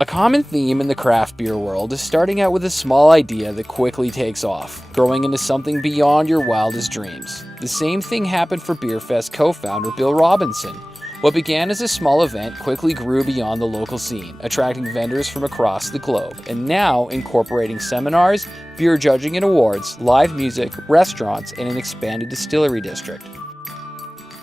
A common theme in the craft beer world is starting out with a small idea that quickly takes off, growing into something beyond your wildest dreams. The same thing happened for Beerfest co-founder Bill Robinson. What began as a small event quickly grew beyond the local scene, attracting vendors from across the globe, and now incorporating seminars, beer judging and awards, live music, restaurants, and an expanded distillery district.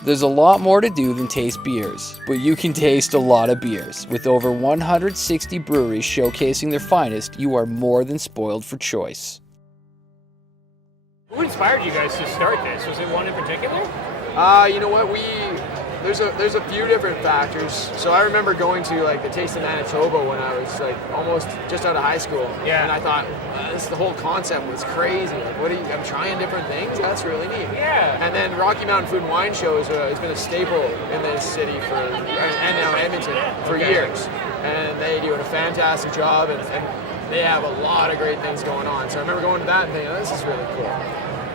There's a lot more to do than taste beers, but you can taste a lot of beers. With over 160 breweries showcasing their finest, you are more than spoiled for choice. Who inspired you guys to start this? Was it one in particular? You know what, there's a few different factors. So I remember going to like the Taste of Manitoba when I was like almost just out of high school. Yeah. And I thought, the whole concept was crazy. Like, I'm trying different things? That's really neat. Yeah. And then Rocky Mountain Food and Wine Show has been a staple in this city and now Edmonton for years. And they do a fantastic job and they have a lot of great things going on. So I remember going to that and thinking, this is really cool.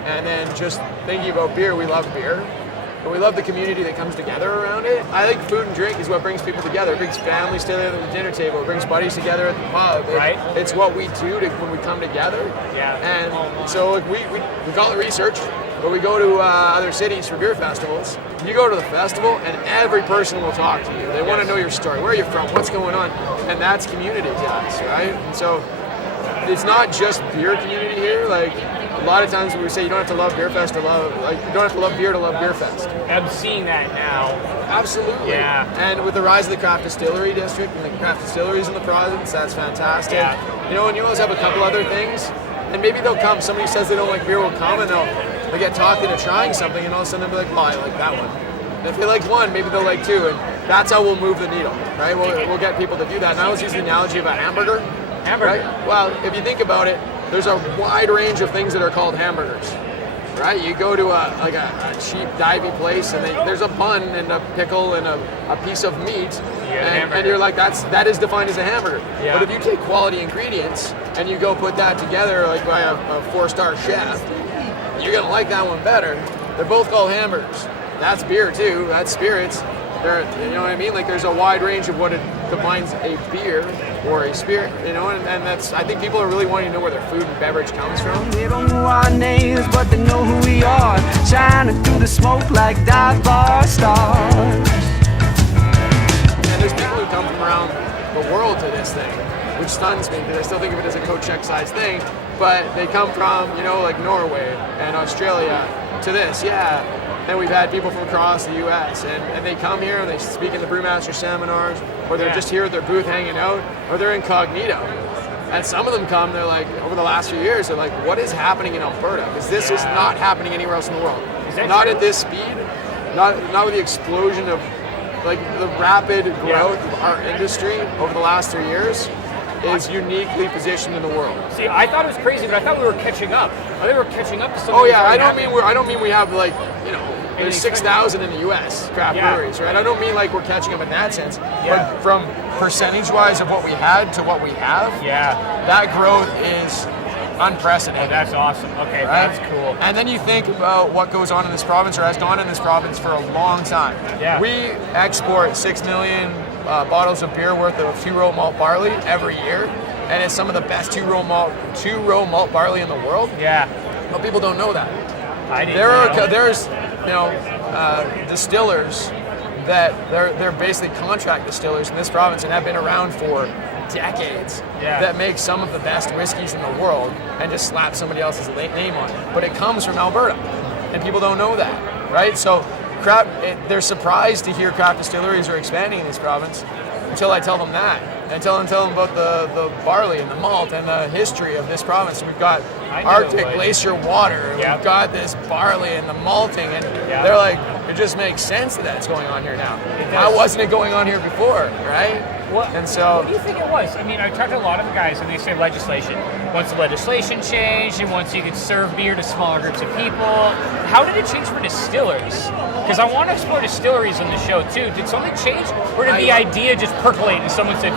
And then just thinking about beer, we love beer. But we love the community that comes together around it. I think food and drink is what brings people together. It brings families together at the dinner table. It brings buddies together at the pub. Right. It's what we do when we come together. Yeah. And so we call it research, but we go to other cities for beer festivals. You go to the festival and every person will talk to you. They want to know your story. Where are you from? What's going on? And that's community to us, right? And so it's not just beer community here. Like, a lot of times when we say you don't have to love Beerfest to love, like, you don't have to love beer to love Beerfest. I'm seeing that now. Absolutely. Yeah. And with the rise of the craft distillery district and the craft distilleries in the province, that's fantastic. Yeah. You know, and you always have a couple other things, and maybe they'll come. Somebody says they don't like beer will come and they'll get talked into trying something, and all of a sudden they'll be like, oh, I like that one. And if they like one, maybe they'll like two, and that's how we'll move the needle, right? We'll get people to do that. And I always use the analogy of a hamburger. Hamburger. Right? Well, if you think about it, there's a wide range of things that are called hamburgers, right? You go to a cheap divey place and there's a bun and a pickle and a piece of meat, and you're like, that is defined as a hamburger. Yeah. But if you take quality ingredients and you go put that together like by a 4-star chef, you're gonna like that one better. They're both called hamburgers. That's beer too. That's spirits. You know what I mean? Like, there's a wide range of what it defines a beer or a spirit, you know, and that's, I think people are really wanting to know where their food and beverage comes from. They don't know our names, but they know who we are, shining through the smoke like dive bar stars. And there's people who come from around the world to this thing, which stuns me because I still think of it as a coat check size thing, but they come from, you know, like Norway and Australia to this, yeah. Then we've had people from across the U.S. and they come here and they speak in the brewmaster seminars, or they're just here at their booth hanging out, or they're incognito. And some of them come, they're like, over the last few years, they're like, what is happening in Alberta? Because this is not happening anywhere else in the world. Not at this speed, not with the explosion of, like, the rapid growth of our industry over the last 3 years is uniquely positioned in the world. See, I thought it was crazy, but I thought we were catching up. I think we were catching up to something. Oh yeah, I don't mean we have, like, you know, there's 6,000 in the U.S. craft breweries, right? I don't mean like we're catching up in that sense, but from percentage-wise of what we had to what we have, that growth is unprecedented. Oh, that's awesome. Okay, right? That's cool. And then you think about what goes on in this province, or has gone in this province for a long time. Yeah. We export 6 million bottles of beer worth of 2-row malt barley every year, and it's some of the best 2-row malt barley in the world. Yeah. But people don't know that. I didn't know. There's distillers that they're basically contract distillers in this province and have been around for decades that make some of the best whiskeys in the world and just slap somebody else's name on it. But it comes from Alberta, and people don't know that, right? So they're surprised to hear craft distilleries are expanding in this province until I tell them that. And tell them about the barley and the malt and the history of this province. We've got Arctic glacier water, and we've got this barley and the malting, and they're like, it just makes sense that that's going on here now. Why wasn't it going on here before, right? What do you think it was? I mean, I talked to a lot of the guys, and they say legislation. Once the legislation changed, and once you could serve beer to smaller groups of people, how did it change for distillers? Because I want to explore distilleries on the show too. Did something change, or did the idea just percolate and someone said,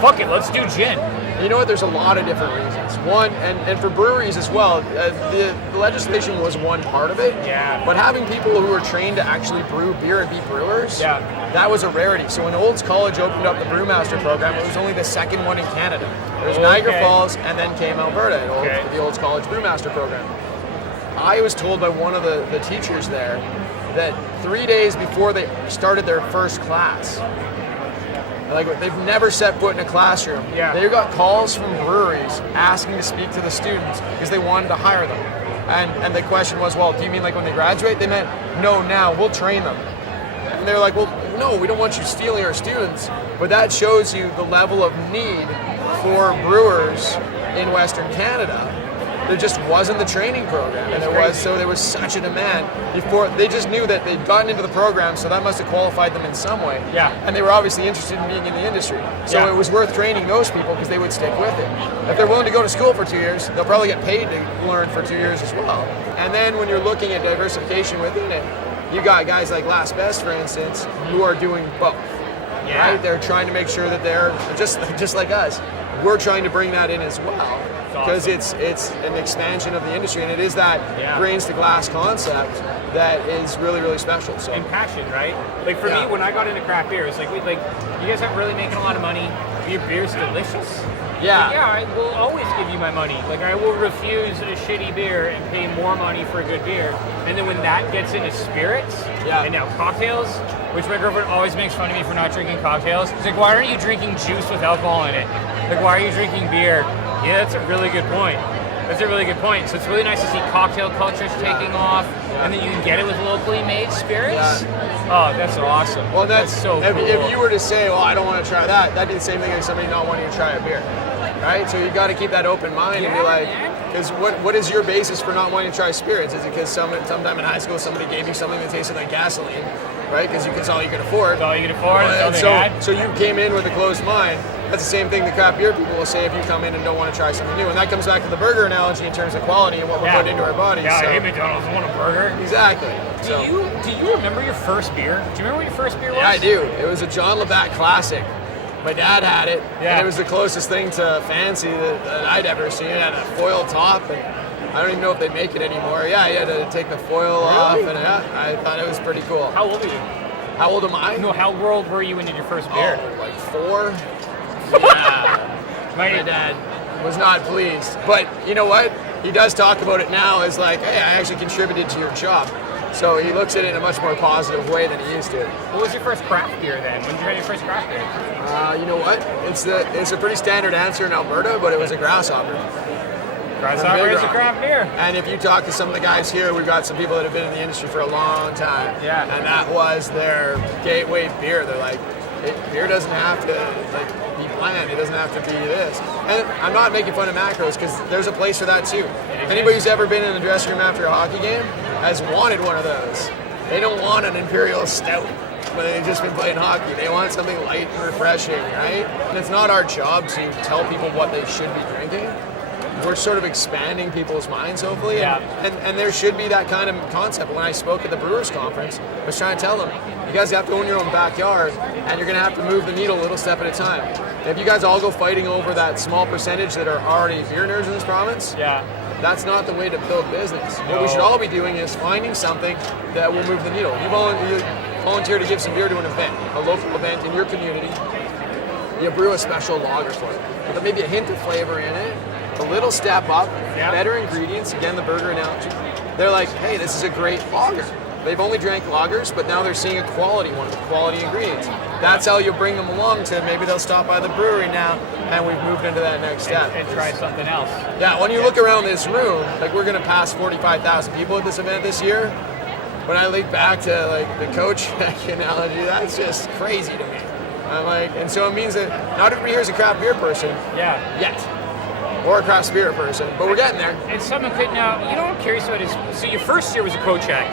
fuck it, let's do gin. You know what? There's a lot of different reasons. One, and for breweries as well, the legislation was one part of it. Yeah. But having people who are trained to actually brew beer and be brewers, that was a rarity. So when Olds College opened up the Brewmaster program, it was only the second one in Canada. There was Niagara Falls, and then came Alberta, the Olds College Brewmaster program. I was told by one of the teachers there that 3 days before they started their first class, like they've never set foot in a classroom. Yeah. They got calls from breweries asking to speak to the students because they wanted to hire them. And the question was, well, do you mean like when they graduate? They meant, no, now we'll train them. And they're like, well, no, we don't want you stealing our students. But that shows you the level of need for brewers in Western Canada. There just wasn't the training program, and there was such a demand. Before they just knew that they'd gotten into the program, so that must have qualified them in some way. Yeah. And they were obviously interested in being in the industry, so it was worth training those people because they would stick with it. If they're willing to go to school for 2 years, they'll probably get paid to learn for 2 years as well. And then when you're looking at diversification within it, you got guys like Last Best, for instance, who are doing both. Yeah. Right? They're trying to make sure that they're just like us. We're trying to bring that in as well. Because it's an expansion of the industry, and it is that grains to glass concept that is really, really special. So And passion, right? Like for me, when I got into craft beer, it's like you guys aren't really making a lot of money. Your beer's delicious. Yeah. Like, I will always give you my money. Like I will refuse a shitty beer and pay more money for a good beer. And then when that gets into spirits and now cocktails, which my girlfriend always makes fun of me for not drinking cocktails. She's like, why aren't you drinking juice with alcohol in it? Like, why are you drinking beer? Yeah, that's a really good point. That's a really good point. So it's really nice to see cocktail cultures taking off, and then you can get it with locally made spirits. Oh, that's awesome. Well, that's so if, cool. If you were to say, well, I don't want to try that, that'd be the same thing as somebody not wanting to try a beer, right? So you got to keep that open mind and be like, because what is your basis for not wanting to try spirits? Is it because sometime in high school somebody gave you something that tasted like gasoline, right? Because it's all you can afford. It's all you can afford. So you came in with a closed mind. That's the same thing the craft beer people will say if you come in and don't want to try something new. And that comes back to the burger analogy in terms of quality and what we're putting into our bodies. Yeah, so. hey, McDonald's, I want a burger. Exactly. Do you remember your first beer? Do you remember what your first beer was? Yeah, I do. It was a John Labatt Classic. My dad had it, and it was the closest thing to fancy that I'd ever seen. It had a foil top, and I don't even know if they make it anymore. Yeah, you had to take the foil off, and I thought it was pretty cool. How old are you? How old am I? No, how old were you when you did your first beer? Oh, like 4. Yeah. My dad was not pleased. But you know what? He does talk about it now as like, hey, I actually contributed to your job. So he looks at it in a much more positive way than he used to. What was your first craft beer then? When did you have your first craft beer? You know what? It's a pretty standard answer in Alberta, but it was a Grasshopper. Grasshopper is a craft beer. And if you talk to some of the guys here, we've got some people that have been in the industry for a long time. Yeah. And that was their gateway beer. They're like, beer doesn't have to be bland. It doesn't have to be this. And I'm not making fun of macros because there's a place for that too. Anybody who's ever been in the dressing room after a hockey game has wanted one of those. They don't want an Imperial Stout when they've just been playing hockey. They want something light and refreshing, right? And it's not our job to tell people what they should be drinking. We're sort of expanding people's minds, hopefully, and there should be that kind of concept. When I spoke at the Brewers Conference, I was trying to tell them, you guys have to own your own backyard, and you're going to have to move the needle a little step at a time. If you guys all go fighting over that small percentage that are already beer nerds in this province, that's not the way to build business. No. What we should all be doing is finding something that will move the needle. You volunteer to give some beer to an event, a local event in your community. You brew a special lager for it, with maybe a hint of flavor in it, a little step up, better ingredients, again the burger analogy. They're like, hey, this is a great lager. They've only drank lagers, but now they're seeing a quality one with quality ingredients. That's how you bring them along to maybe they'll stop by the brewery now, and we've moved into that next step. And try something else. Yeah, when you look around this room, like we're gonna pass 45,000 people at this event this year. When I look back to like the coach analogy, that's just crazy to me. I'm like, and so it means that not everybody here is a craft beer person. Yet. Or a craft spirit person, but we're getting there. And someone could now, you know what I'm curious about is, so your first year was a co-check.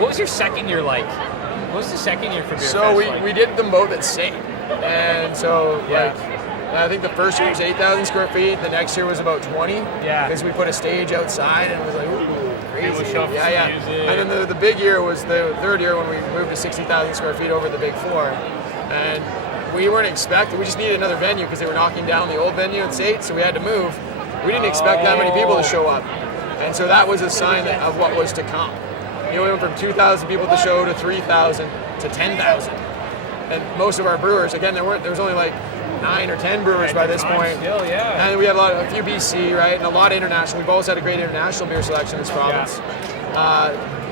What was your second year like? What was the second year for Beerfest? So like? we did them both at SAIT. And so like, I think the first year was 8,000 square feet, the next year was about 20. Yeah. Because we put a stage outside and it was like, ooh, crazy. People show up for some music. And then the big year was the third year when we moved to 60,000 square feet over the big four. And we weren't expecting. We just needed another venue because they were knocking down the old venue in State, so we had to move. We didn't expect that many people to show up, and so that was a sign of what was to come. We went from 2,000 people at the show to 3,000 to 10,000, and most of our brewers, again, there was only like 9 or 10 brewers by this point. Still, yeah. And we had a few BC, right, and a lot of international. We've always had a great international beer selection in this province.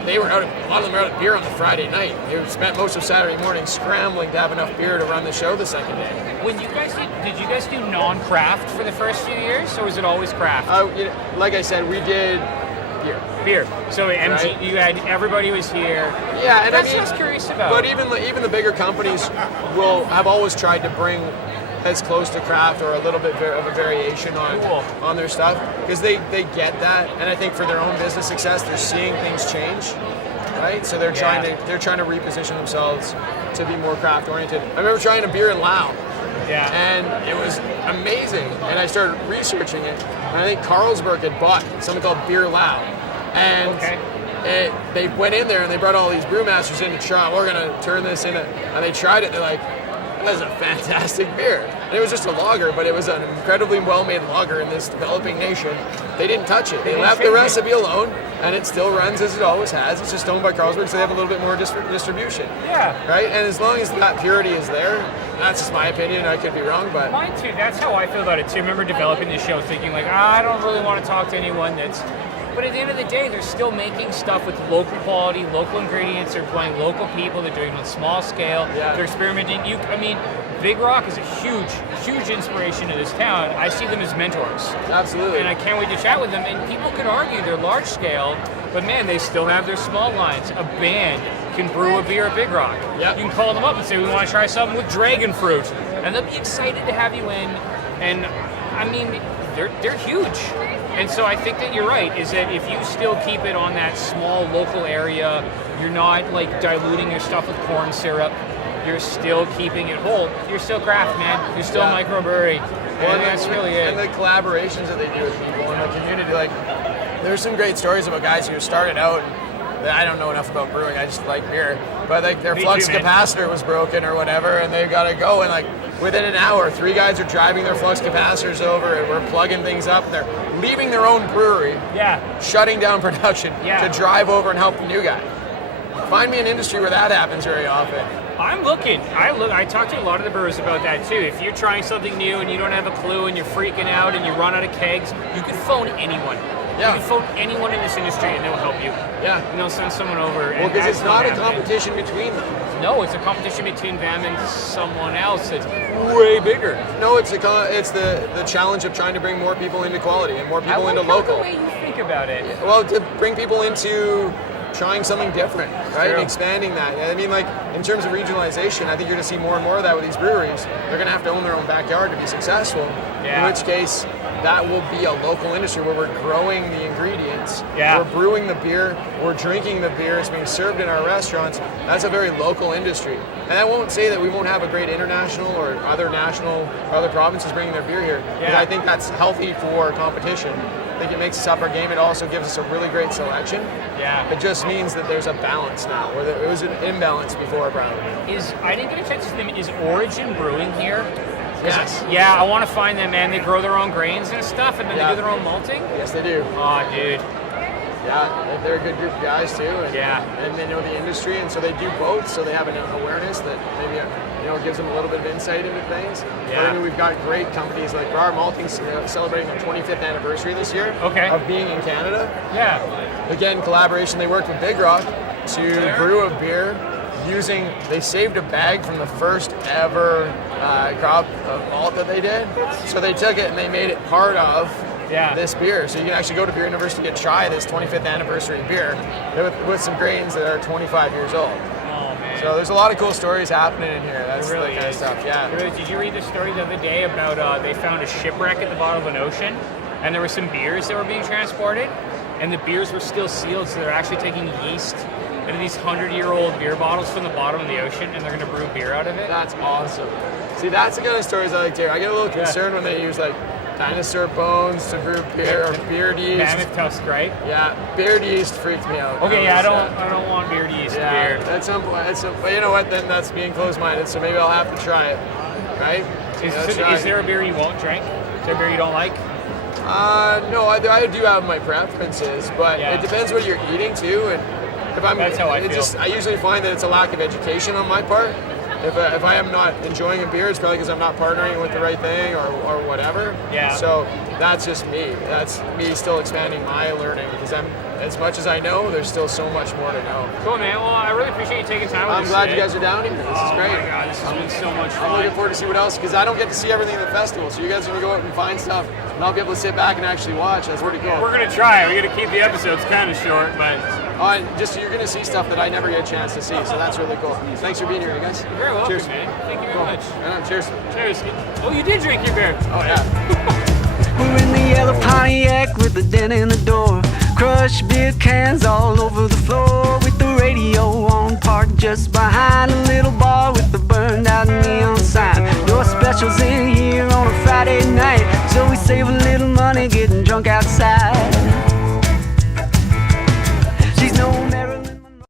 They were a lot of them were out of beer on the Friday night. They spent most of Saturday morning scrambling to have enough beer to run the show the second day. When you guys did you guys do non-craft for the first few years, or was it always craft? Like I said, we did beer. So MG, right? You had everybody was here. Yeah, and that's what I was curious about. But even the bigger companies have always tried to bring as close to craft or a little bit of a variation on their stuff, because they get that, and I think for their own business success, they're seeing things change, right? So they're trying to reposition themselves to be more craft oriented. I remember trying a beer in Lao, and it was amazing, and I started researching it, and I think Carlsberg had bought something called Beer Lao, and they went in there and they brought all these brewmasters in to try. We're gonna turn this into, and they tried it. They're like, "That's a fantastic beer." And it was just a lager, but it was an incredibly well-made lager in this developing nation. They didn't touch it. They left the recipe alone, and it still runs as it always has. It's just owned by Carlsberg, so they have a little bit more distribution. Yeah. Right? And as long as that purity is there, that's just my opinion. I could be wrong, but... Mine too. That's how I feel about it too. I remember developing this show thinking like, I don't really want to talk to anyone that's... But at the end of the day, they're still making stuff with local quality, local ingredients. They're employing local people. They're doing it on small scale. Yeah. They're experimenting. Big Rock is a huge, huge inspiration to this town. I see them as mentors. Absolutely. And I can't wait to chat with them. And people could argue they're large scale, but man, they still have their small lines. A band can brew a beer at Big Rock. Yep. You can call them up and say, we want to try something with dragon fruit. And they'll be excited to have you in. And I mean, they're huge. And so I think that you're right, is that if you still keep it on that small local area, you're not like diluting your stuff with corn syrup, you're still keeping it whole, you're still craft, man. You're still a micro brewery. And that's really it. And the collaborations that they do with people in the community, like, there's some great stories about guys who started out, and I don't know enough about brewing, I just like beer, but like their flux capacitor was broken or whatever, and they gotta go, and like within an hour, 3 guys are driving their flux capacitors over, and we're plugging things up, and they're leaving their own brewery, shutting down production to drive over and help the new guy. Find me an industry where that happens very often. I'm looking. I talk to a lot of the brewers about that too. If you're trying something new and you don't have a clue and you're freaking out and you run out of kegs, you can phone anyone. Yeah. You can phone anyone in this industry and they'll help you. Yeah. And they'll send someone over. Well, because it's not a competition between them. No, it's a competition between them and someone else that's way bigger. No, it's the challenge of trying to bring more people into quality and more people into local. The way you think about it. Well, to bring people into trying something different, right? True. And expanding that. I mean, like, in terms of regionalization, I think you're going to see more and more of that with these breweries. They're going to have to own their own backyard to be successful, in which case that will be a local industry where we're growing the ingredients, we're brewing the beer, we're drinking the beer, it's being served in our restaurants. That's a very local industry. And I won't say that we won't have a great international or other national or other provinces bringing their beer here, but I think that's healthy for competition. I think it makes us up our game. It also gives us a really great selection. Yeah. It just means that there's a balance now, where it was an imbalance before, Brown. I didn't get a chance to see them. Is Origin Brewing here? Yes. Yeah, I want to find them, man. They grow their own grains and stuff, and then they do their own malting? Yes, they do. Oh, dude. Yeah, they're a good group of guys, too. And they know the industry, and so they do both, so they have an awareness that maybe gives them a little bit of insight into things. Yeah. I mean, we've got great companies like Brewer Malting celebrating their 25th anniversary this year of being in Canada. Yeah. Again, collaboration. They worked with Big Rock to brew a beer they saved a bag from the first ever crop of malt that they did. So they took it and they made it part of this beer. So you can actually go to Beer University and try this 25th anniversary beer with some grains that are 25 years old. Oh, man. So there's a lot of cool stories happening in here. That's really the kind of stuff, Did you read the story the other day about they found a shipwreck at the bottom of an ocean, and there were some beers that were being transported, and the beers were still sealed, so they're actually taking yeast into these 100-year-old beer bottles from the bottom of the ocean, and they're going to brew beer out of it? That's awesome. See, that's the kind of stories I like to hear. I get a little concerned when they use, like, dinosaur bones to brew beer or beard yeast. Mammoth tusk, right? Yeah, beard yeast freaked me out. Okay, I don't want beard yeast in beer. At some point, but you know what? Then that's being closed-minded, so maybe I'll have to try it. right? Is there a beer you won't drink? Is there a beer you don't like? No, I do have my preferences, but it depends what you're eating too. And if I'm, that's how I feel. I usually find that it's a lack of education on my part. If I am not enjoying a beer, it's probably because I'm not partnering with the right thing or whatever. Yeah. So that's just me. That's me still expanding my learning because as much as I know, there's still so much more to know. Cool, man. Well, I really appreciate you taking time with us. I'm glad today. you guys are down here. This is great. Oh my God, this has been so much fun. I'm looking forward to see what else, because I don't get to see everything at the festival. So you guys are going to go out and find stuff, and I'll be able to sit back and actually watch. That's pretty cool. We're going to try. We're going to keep the episodes kind of short, but... Just you're going to see stuff that I never get a chance to see, so that's really cool. Thanks for being here, guys. You're very welcome, Cheers. man. Thank you very much. Cheers. Cheers. Oh, you did drink your beer. Oh, yeah. We're in the yellow Pontiac with the dent in the door. Crushed beer cans all over the floor. With the radio on, parked just behind a little bar with the burned out neon sign. Your specials in here on a Friday night, so we save a little money getting drunk outside.